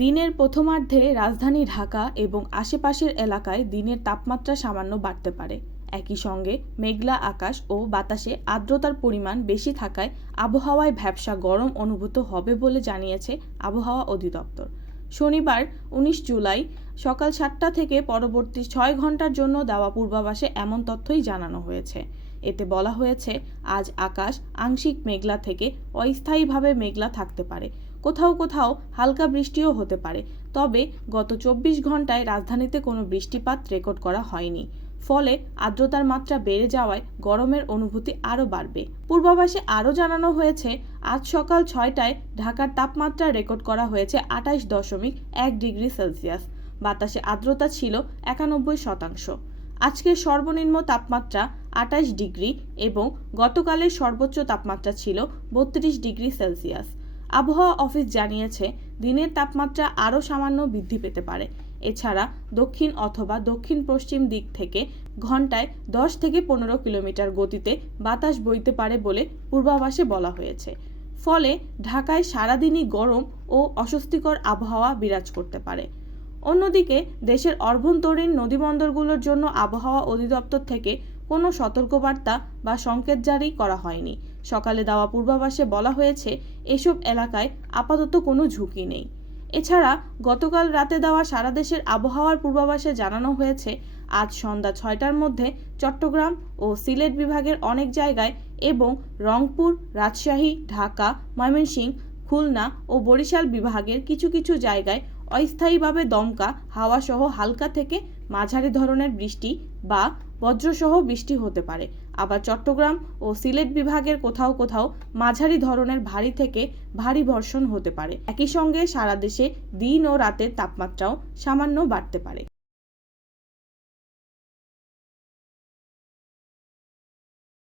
দিনের প্রথমার্ধে রাজধানী ঢাকা এবং আশেপাশের এলাকায় দিনের তাপমাত্রা সামান্য বাড়তে পারে। একই সঙ্গে মেঘলা আকাশ ও বাতাসে আর্দ্রতার পরিমাণ বেশি থাকায় আবহাওয়ায় ভ্যাপসা গরম অনুভূত হবে বলে জানিয়েছে আবহাওয়া অধিদপ্তর। শনিবার ১৯ জুলাই সকাল ৭টা থেকে পরবর্তী ৬ ঘন্টার জন্য দেওয়া পূর্বাভাসে এমন তথ্যই জানানো হয়েছে। এতে বলা হয়েছে, আজ আকাশ আংশিক মেঘলা থেকে অস্থায়ীভাবে মেঘলা থাকতে পারে, কোথাও কোথাও হালকা বৃষ্টিও হতে পারে। তবে গত ২৪ ঘন্টায় রাজধানীতে কোনো বৃষ্টিপাত রেকর্ড করা হয়নি। ফলে আর্দ্রতার মাত্রা বেড়ে যাওয়ায় গরমের অনুভূতি আরও বাড়বে। পূর্বাভাসে আরও জানানো হয়েছে, আজ সকাল ৬টায় ঢাকার তাপমাত্রা রেকর্ড করা হয়েছে ২৮.১ ডিগ্রি সেলসিয়াস। বাতাসে আর্দ্রতা ছিল ৯১%। আজকের সর্বনিম্ন তাপমাত্রা ২৮ ডিগ্রি এবং গতকালের সর্বোচ্চ তাপমাত্রা ছিল ৩২ ডিগ্রি সেলসিয়াস। আবহাওয়া অফিস জানিয়েছে, দিনের তাপমাত্রা আরও সামান্য বৃদ্ধি পেতে পারে। এছাড়া দক্ষিণ অথবা দক্ষিণ পশ্চিম দিক থেকে ঘন্টায় ১০ থেকে ১৫ কিলোমিটার গতিতে বাতাস বইতে পারে বলে পূর্বাভাসে বলা হয়েছে। ফলে ঢাকায় সারাদিনই গরম ও অস্বস্তিকর আবহাওয়া বিরাজ করতে পারে। অন্যদিকে দেশের অভ্যন্তরীণ নদীবন্দরগুলোর জন্য আবহাওয়া অধিদপ্তর থেকে কোনো সতর্কবার্তা বা সংকেত জারি করা হয়নি। সকালে দেওয়া পূর্বাভাসে বলা হয়েছে, এসব এলাকায় আপাতত কোনো ঝুঁকি নেই। এছাড়া গতকাল রাতে দেওয়া সারা দেশের আবহাওয়ার পূর্বাভাসে জানানো হয়েছে, আজ সন্ধ্যা ৬টার মধ্যে চট্টগ্রাম ও সিলেট বিভাগের অনেক জায়গায় এবং রংপুর, রাজশাহী, ঢাকা, ময়মনসিংহ, খুলনা ও বরিশাল বিভাগের কিছু কিছু জায়গায় অস্থায়ীভাবে দমকা হাওয়াসহ হালকা থেকে মাঝারি ধরনের বৃষ্টি বা বজ্রসহ বৃষ্টি হতে পারে। আবার চট্টগ্রাম ও সিলেট বিভাগের কোথাও কোথাও মাঝারি ধরনের ভারী থেকে ভারী বর্ষণ হতে পারে। একই সঙ্গে সারা দেশে দিন ও রাতের তাপমাত্রাও সামান্য বাড়তে পারে।